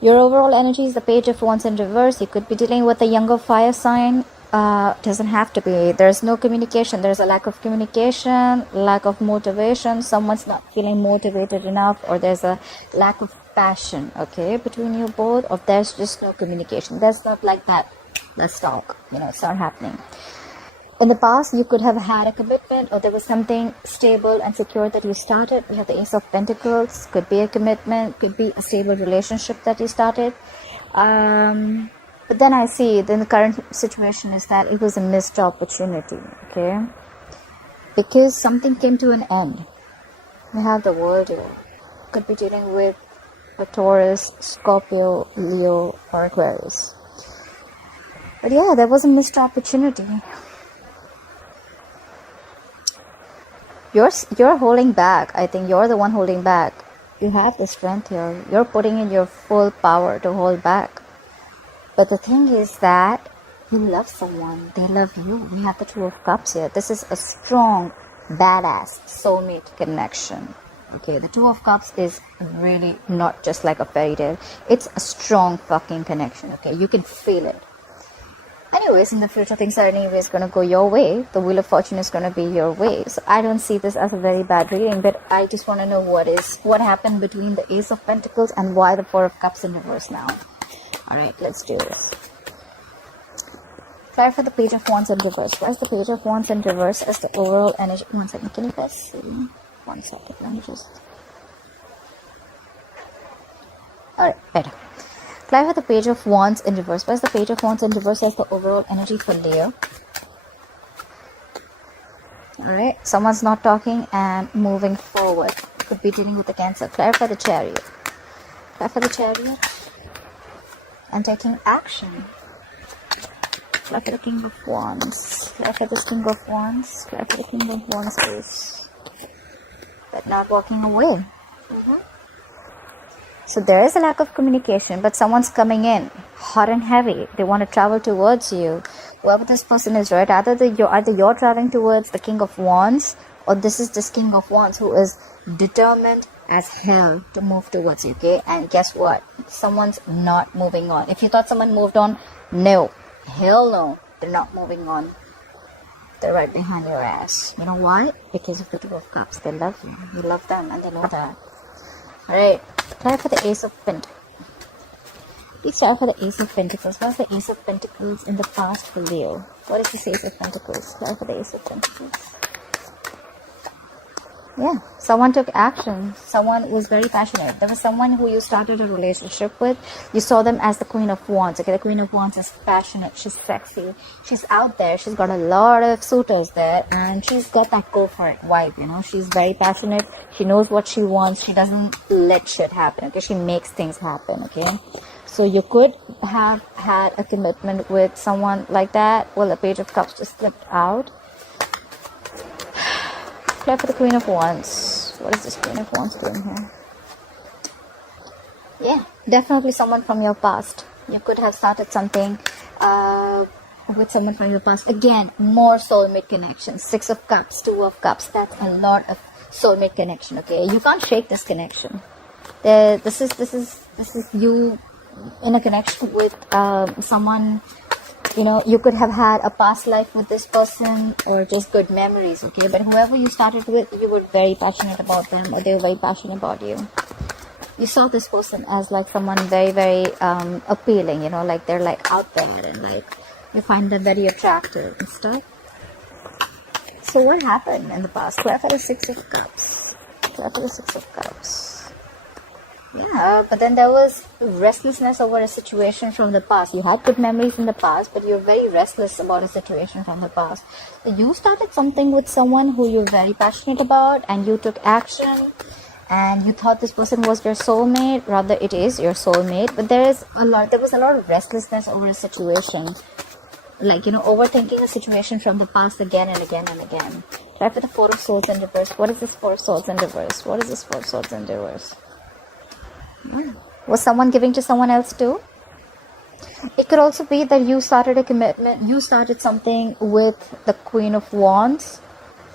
Your overall energy is the Page of Wands in reverse. You could be dealing with a younger fire sign. Doesn't have to be. There's no communication. There's a lack of communication, lack of motivation. Someone's not feeling motivated enough, or there's a lack of passion, okay, between you both, or there's just no communication. There's not like that, let's talk, it's not happening. In the past, you could have had a commitment, or there was something stable and secure that you started. We have the Ace of Pentacles. Could be a commitment, could be a stable relationship that you started. But then I see then the current situation is that it was a missed opportunity, okay? Because something came to an end. We have the World here. Could be dealing with a Taurus, Scorpio, Leo, or Aquarius. But yeah, there was a missed opportunity. You're holding back. I think you're the one holding back. You have the strength here. You're putting in your full power to hold back. But the thing is that you love someone. They love you. We have the Two of Cups here. This is a strong, badass soulmate connection. Okay, the Two of Cups is really not just like a fairy tale. It's a strong fucking connection. Okay, you can feel it. Anyways, in the future, things are anyways going to go your way. The Wheel of Fortune is going to be your way. So I don't see this as a very bad reading, but I just want to know what happened between the Ace of Pentacles and why the Four of Cups in reverse now. Alright, let's do this. Try for the Page of Wands in reverse. Why is the Page of Wands in reverse as the overall energy? 1 second, can you guys see? 1 second, let me just... Alright, better. Try for the Page of Wands in reverse. Why is the Page of Wands in reverse as the overall energy for Leo? Alright, someone's not talking and moving forward. Could be dealing with the Cancer. Clarify the Chariot. Clarify the Chariot. And taking action. Clarify the King of Wands. Clarify the King of Wands. Clarify the King of Wands is but not walking away. So there is a lack of communication, but someone's coming in hot and heavy. They want to travel towards you. Whoever this person is, right? Either you're traveling towards the King of Wands, or this is this King of Wands who is determined as hell to move towards you, okay? And guess what? Someone's not moving on. If you thought someone moved on, no. Hell no. They're not moving on. They're right behind your ass. You know why? Because of the Two of Cups. They love you. You love them and they know that. Alright. Try for the Ace of Pentacles. Please try for the Ace of Pentacles. What's the Ace of Pentacles in the past for Leo? What is this Ace of Pentacles? Try for the Ace of Pentacles. Yeah, someone took action. Someone was very passionate. There was someone who you started a relationship with. You saw them as the Queen of Wands. Okay, the Queen of Wands is passionate. She's sexy. She's out there. She's got a lot of suitors there. And she's got that go for it vibe, She's very passionate. She knows what she wants. She doesn't let shit happen. Okay, she makes things happen. Okay. So you could have had a commitment with someone like that. Well, the Page of Cups just slipped out. Play for the Queen of Wands. What is this Queen of Wands doing here? Yeah, definitely someone from your past. You could have started something with someone from your past. Again, more soulmate connections. 6 of Cups, 2 of Cups. That's a lot of soulmate connection. Okay, you can't shake this connection. This is you in a connection with someone. You could have had a past life with this person or just good memories, okay? But whoever you started with, you were very passionate about them, or they were very passionate about you. You saw this person as like someone very, very appealing, like they're like out there and like you find them very attractive and stuff. So what happened in the past? Clarify the 6 of Cups. Clarify the 6 of Cups. Yeah, but then there was restlessness over a situation from the past. You had good memories in the past, but you're very restless about a situation from the past. So you started something with someone who you're very passionate about, and you took action, and you thought this person was your soulmate. Rather, it is your soulmate, but there was a lot of restlessness over a situation. Like, overthinking a situation from the past again and again and again. Try for the 4 of Swords in reverse. What is this 4 of Swords in reverse? What is this 4 of Swords in reverse? Was someone giving to someone else too? It could also be that you started a commitment. You started something with the Queen of Wands.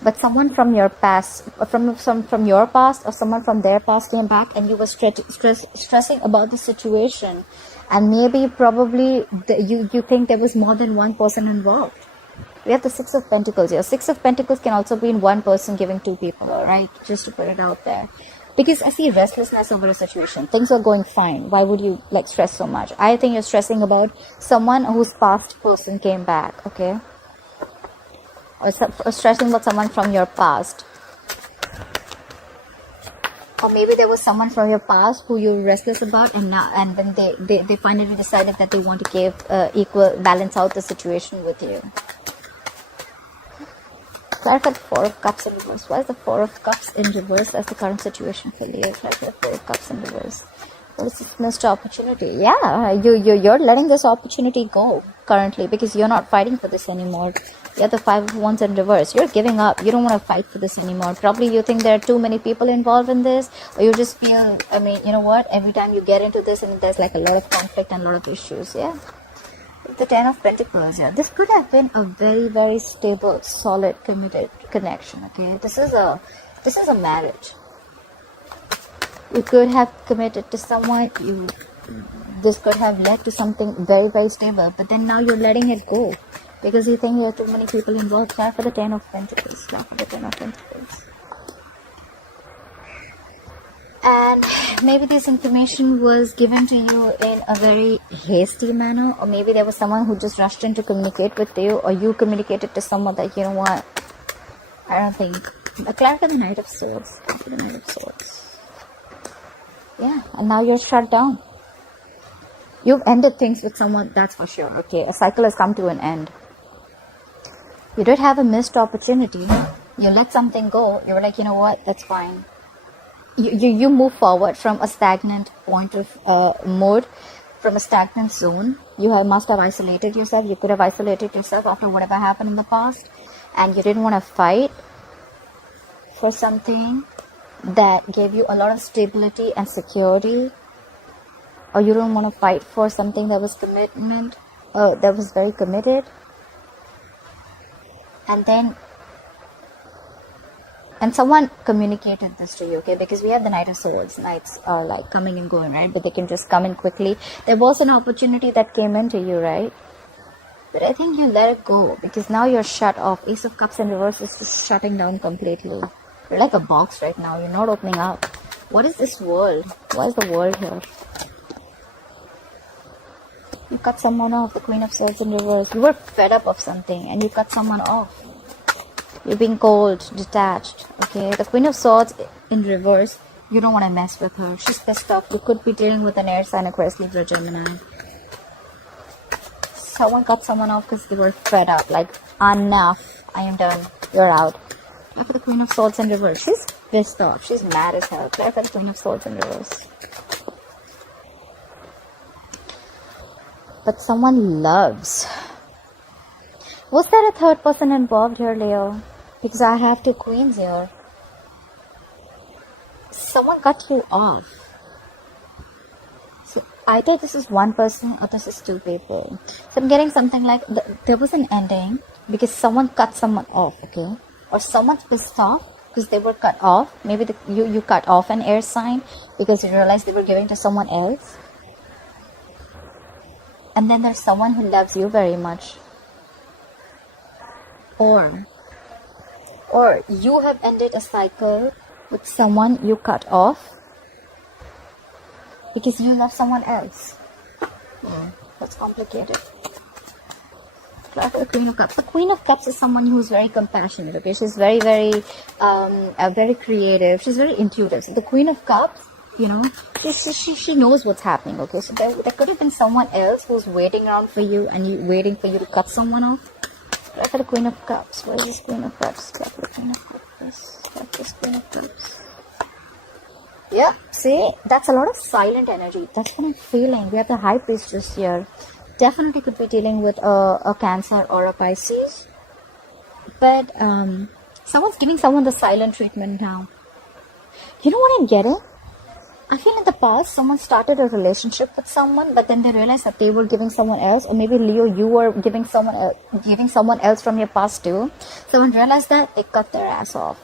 but someone from your past, from your past or someone from their past came back, and you were stressing about the situation, and maybe probably you think there was more than one person involved. We have the Six of Pentacles here. Six of Pentacles can also be in one person giving two people, alright? Just to put it out there. Because I see restlessness over a situation. Things are going fine. Why would you like stress so much? I think you're stressing about someone whose past person came back, okay? Or stressing about someone from your past. Or maybe there was someone from your past who you're restless about, and then they finally decided that they want to give balance out the situation with you. Clarify the Four of Cups in reverse. Why is the Four of Cups in reverse? That's the current situation for Leo. Clarify the Four of Cups in reverse. What is this missed opportunity? Yeah, you're letting this opportunity go currently because you're not fighting for this anymore. You have the Five of Wands in reverse. You're giving up. You don't want to fight for this anymore. Probably you think there are too many people involved in this, or you just feel, I mean, you know what? Every time you get into this, and there's like a lot of conflict and a lot of issues. Yeah. The Ten of Pentacles here. This could have been a very, very stable, solid, committed connection. Okay, this is a marriage. You could have committed to someone. This could have led to something very, very stable. But then now you're letting it go because you think there are too many people involved. Try for the Ten of Pentacles. Try for the Ten of Pentacles. And maybe this information was given to you in a very hasty manner, or maybe there was someone who just rushed in to communicate with you, or you communicated to someone that, you know what, I don't think. Clarify the Knight of Swords. Clarify the Knight of Swords. Yeah, and now you're shut down. You've ended things with someone, that's for sure. Okay, a cycle has come to an end. You did have a missed opportunity. You let something go. You were like, you know what, that's fine. You move forward from a stagnant point of mode, from a stagnant zone. You must have isolated yourself. You could have isolated yourself after whatever happened in the past, and you didn't want to fight for something that gave you a lot of stability and security, or you don't want to fight for something that was commitment, that was very committed, and someone communicated this to you, okay? Because we have the Knight of Swords. Knights are like coming and going, right? But they can just come in quickly. There was an opportunity that came into you, right? But I think you let it go because now you're shut off. Ace of Cups in reverse is just shutting down completely. You're like a box right now. You're not opening up. What is this world? Why is the world here? You cut someone off. The Queen of Swords in reverse. You were fed up of something and you cut someone off. You're being cold, detached, okay? The Queen of Swords in reverse, you don't want to mess with her. She's pissed off. You could be dealing with an air sign, Aquarius, Libra, Gemini. Someone cut someone off because they were fed up. Like, enough. I am done. You're out. Play for the Queen of Swords in reverse. She's pissed off. She's mad as hell. Play for the Queen of Swords in reverse. But someone loves. Was there a third person involved here, Leo? Because I have two queens here. Someone cut you off. So either this is one person or this is two people. So I'm getting something like there was an ending because someone cut someone off, okay? Or someone's pissed off because they were cut off. Maybe you cut off an air sign because you realized they were giving to someone else. And then there's someone who loves you very much. Or you have ended a cycle with someone you cut off because you love someone else. That's complicated. Try for the Queen of Cups. The Queen of Cups is someone who's very compassionate, okay? She's very, very, very creative. She's very intuitive. So the Queen of Cups, you know, she knows what's happening, okay? So there could have been someone else who's waiting around for you and waiting for you to cut someone off. Try for the Queen of Cups. Where is this Queen of Cups? Try for the Queen of Cups. Try for this Queen of Cups. Yeah, see, that's a lot of silent energy. That's what I'm feeling. We have the High Priestess here. Definitely could be dealing with a Cancer or a Pisces. But someone's giving someone the silent treatment now. You know what I'm getting? I feel in the past, someone started a relationship with someone, but then they realized that they were giving someone else, or maybe Leo, you were giving someone else from your past too. Someone realized that, they cut their ass off.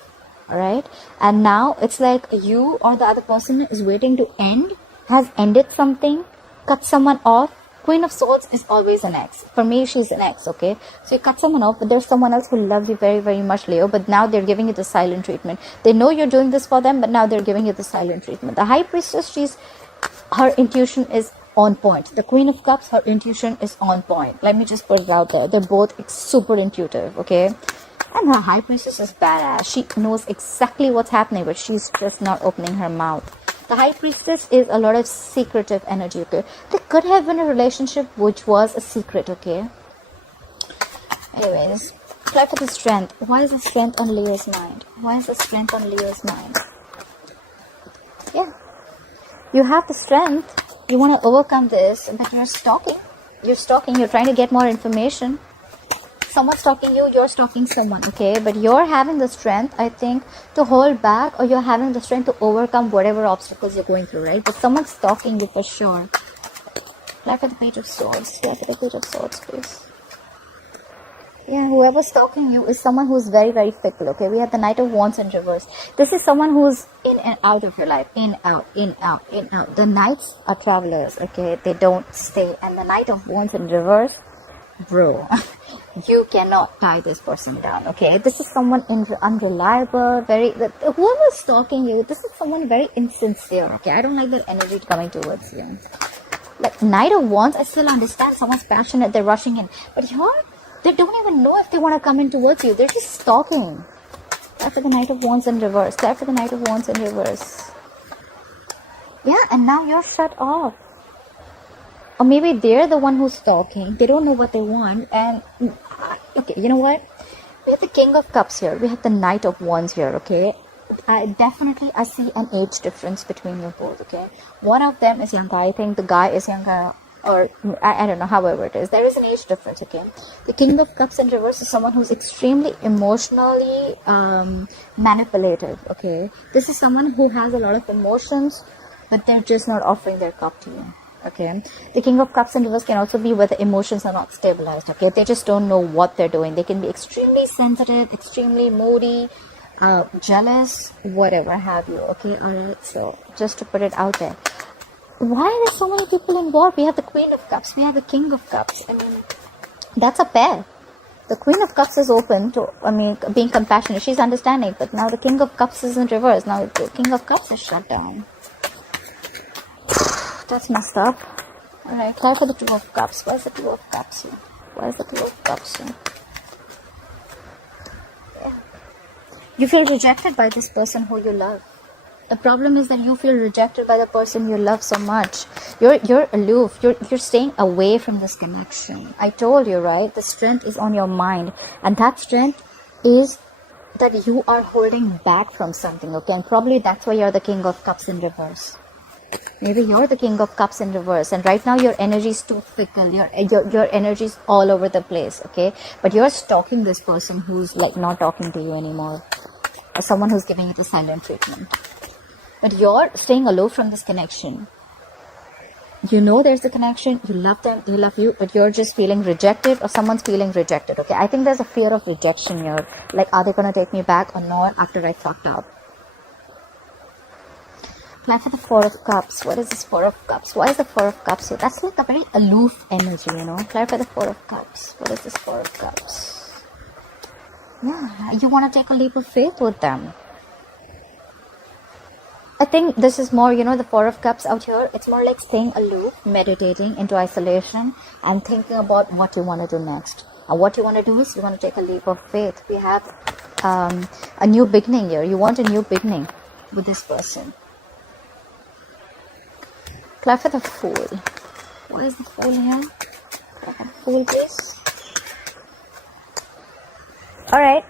All right, and now it's like you or the other person is waiting to end, has ended something, cut someone off. Queen of Swords is always an ex. For me, she's an ex, okay? So you cut someone off, but there's someone else who loves you very, very much, Leo, but now they're giving you the silent treatment. They know you're doing this for them, but now they're giving you the silent treatment. The High Priestess, her intuition is on point. The Queen of Cups, her intuition is on point. Let me just put it out there. They're both super intuitive, okay? And the High Priestess is badass. She knows exactly what's happening, but she's just not opening her mouth. The High Priestess is a lot of secretive energy, okay? There could have been a relationship which was a secret, okay? Anyways, try for the Strength. Why is the Strength on Leo's mind? Why is the Strength on Leo's mind? Yeah. You have the Strength. You want to overcome this, but you're stalking. You're stalking. You're trying to get more information. Someone's stalking you, you're stalking someone, okay? But you're having the strength, I think, to hold back, or you're having the strength to overcome whatever obstacles you're going through, right? But someone's stalking you for sure. Apply for the Page of Swords. Apply for the Page of Swords, please. Yeah, whoever's stalking you is someone who's very, very fickle, okay? We have the Knight of Wands in reverse. This is someone who's in and out of your life. In, out, in, out, in, out. The Knights are travelers, okay? They don't stay. And the Knight of Wands in reverse, bro, you cannot tie this person down, okay? This is someone unreliable, whoever's stalking you, this is someone very insincere, okay? I don't like that energy coming towards you. Like Knight of Wands, I still understand someone's passionate, they're rushing in, but they don't even know if they want to come in towards you. They're just stalking. Try for the Knight of Wands in reverse. Try for the Knight of Wands in reverse. Yeah, and now you're shut off. Or maybe they're the one who's stalking. They don't know what they want. And, okay, you know what? We have the King of Cups here. We have the Knight of Wands here, okay? I see an age difference between you both, okay? One of them is younger. I think the guy is younger, or I don't know, however it is. There is an age difference, okay? The King of Cups in reverse is someone who's extremely emotionally manipulative, okay? This is someone who has a lot of emotions, but they're just not offering their cup to you. Okay, the King of Cups in reverse can also be where the emotions are not stabilized. Okay, they just don't know what they're doing. They can be extremely sensitive, extremely moody, jealous, whatever have you. Okay, alright, so just to put it out there, why are there so many people involved? We have the Queen of Cups, we have the King of Cups. I mean, that's a pair. The Queen of Cups is open to, being compassionate. She's understanding, but now the King of Cups is in reverse. Now the King of Cups is shut down. That's messed up. Alright, try for the Two of Cups. Where's the Two of Cups here? Where's the Two of Cups here? Yeah. You feel rejected by this person who you love. The problem is that you feel rejected by the person you love so much. You're aloof. You're staying away from this connection. I told you, right? The strength is on your mind. And that strength is that you are holding back from something, okay? And probably that's why you're the King of Cups in reverse. Maybe you're the King of Cups in reverse, and right now your energy is too fickle. Your energy is all over the place, okay? But you're stalking this person who's like not talking to you anymore, or someone who's giving you the silent treatment. But you're staying aloof from this connection. You know there's a connection, you love them, they love you, but you're just feeling rejected, or someone's feeling rejected, okay? I think there's a fear of rejection here. Like, are they gonna take me back or not after I fucked up? Apply for the Four of Cups. What is this Four of Cups? Why is the Four of Cups here? That's like a very aloof energy, you know. Apply for the Four of Cups. What is this Four of Cups? Yeah, you want to take a leap of faith with them. I think this is more, you know, the Four of Cups out here. It's more like staying aloof, meditating into isolation, and thinking about what you want to do next. And what you want to do is you want to take a leap of faith. We have a new beginning here. You want a new beginning with this person. Apply for the Fool. What is the Fool here? Apply for the Fool, please. Alright.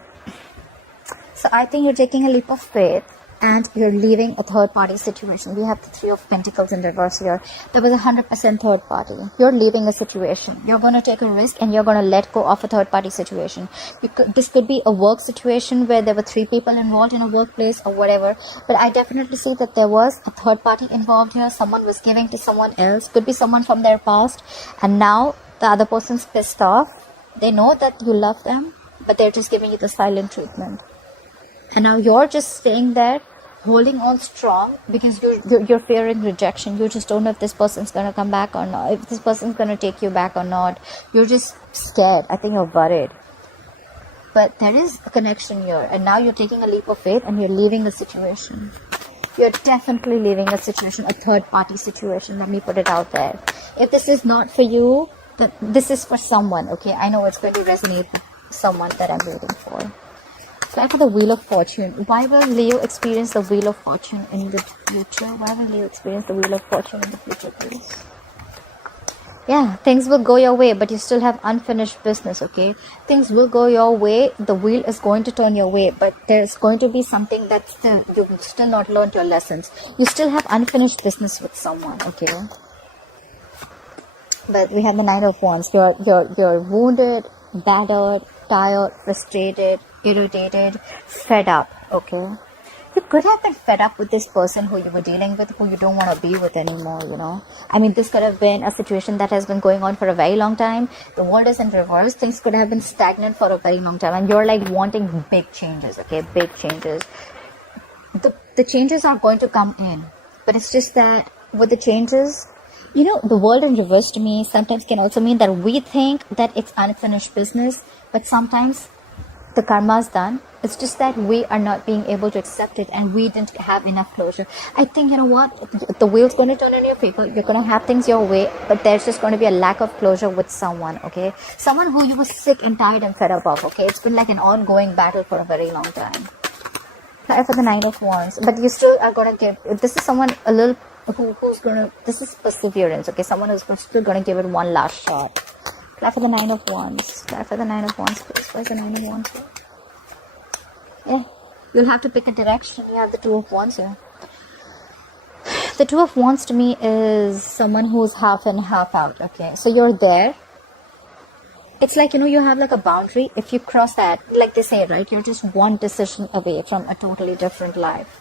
So I think you're taking a leap of faith. and you're leaving a third party situation. We have the Three of Pentacles in reverse here. There was 100% third party. You're leaving a situation. You're going to take a risk and you're going to let go of a third party situation. This could be a work situation where there were 3 people involved in a workplace or whatever. But I definitely see that there was a third party involved here. Someone was giving to someone else. Could be someone from their past. And now the other person's pissed off. They know that you love them, but they're just giving you the silent treatment. And now you're just staying there, holding on strong because you're fearing rejection. You just don't know if this person's going to come back or not, if this person's going to take you back or not. You're just scared. I think you're worried. But there is a connection here, and now you're taking a leap of faith and you're leaving a situation. You're definitely leaving a situation, a third party situation. Let me put it out there. If this is not for you, then this is for someone, okay? I know it's going to resonate with someone that I'm waiting for. Try for the Wheel of Fortune. Why will Leo experience the Wheel of Fortune in the future? Why will Leo experience the Wheel of Fortune in the future, please? Yeah, things will go your way, but you still have unfinished business, okay? Things will go your way. The wheel is going to turn your way, but there's going to be something that you've still not learned your lessons. You still have unfinished business with someone, okay? But we have the Knight of Wands. You're wounded, battered, tired, frustrated, irritated, fed up, okay? You could have been fed up with this person who you were dealing with, who you don't want to be with anymore, you know? I mean, this could have been a situation that has been going on for a very long time. The world is in reverse. Things could have been stagnant for a very long time. And you're like wanting big changes, okay? Big changes. The changes are going to come in. But it's just that with the changes, you know, the world in reverse to me sometimes can also mean that we think that it's unfinished business. But sometimes the karma is done. It's just that we are not being able to accept it and we didn't have enough closure. I think, you know what, the wheel's going to turn in your favor. You're going to have things your way, but there's just going to be a lack of closure with someone, okay? Someone who you were sick and tired and fed up of, okay? It's been like an ongoing battle for a very long time. Try for the Knight of Wands, but you still are going to give, this is someone a little, who's going to, this is perseverance, okay? Someone who's still going to give it one last shot. Try for the Nine of Wands. Try for the Nine of Wands, please. Where's the Nine of Wands here? Yeah, you'll have to pick a direction. You have the Two of Wands here. The Two of Wands to me is someone who's half in, half out, okay? So you're there. It's like, you know, you have like a boundary. If you cross that, like they say, right? You're just one decision away from a totally different life.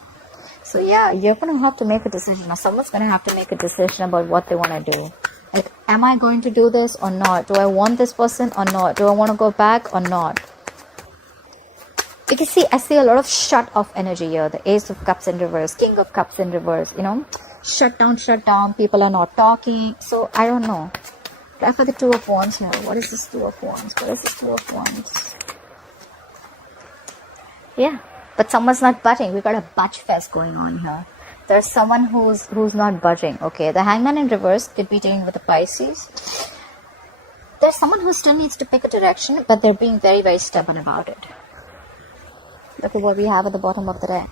So yeah, you're going to have to make a decision. Or someone's going to have to make a decision about what they want to do. Like, am I going to do this or not? Do I want this person or not? Do I want to go back or not? Because see, I see a lot of shut off energy here. The Ace of Cups in reverse, King of Cups in reverse, you know. Shut down. People are not talking. So, I don't know. Try for the Two of Wands here. What is this Two of Wands? What is this Two of Wands? Yeah. But someone's not budging. We got a budge fest going on here. There's someone who's not budging. Okay, the Hangman in reverse could be dealing with the Pisces. There's someone who still needs to pick a direction, but they're being very, very stubborn about it. Look at what we have at the bottom of the deck.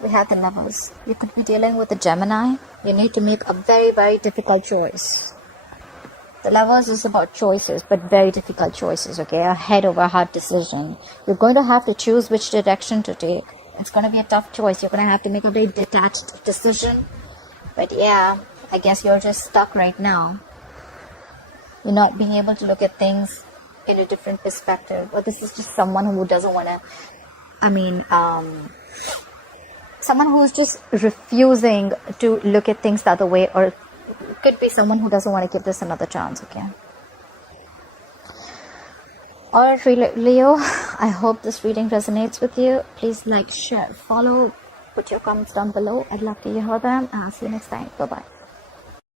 We have the Lovers. You could be dealing with the Gemini. You need to make a very, very difficult choice. The Lovers is about choices, but very difficult choices, okay? A head over heart decision. You're going to have to choose which direction to take. It's going to be a tough choice. You're going to have to make a very detached decision. But yeah, I guess you're just stuck right now. You're not being able to look at things in a different perspective. Or this is just someone who doesn't want to, someone who's just refusing to look at things the other way. Or it could be someone who doesn't want to give this another chance, okay? Alright, Leo, I hope this reading resonates with you. Please like, share, follow, put your comments down below. I'd love to hear them. See you next time. Bye-bye.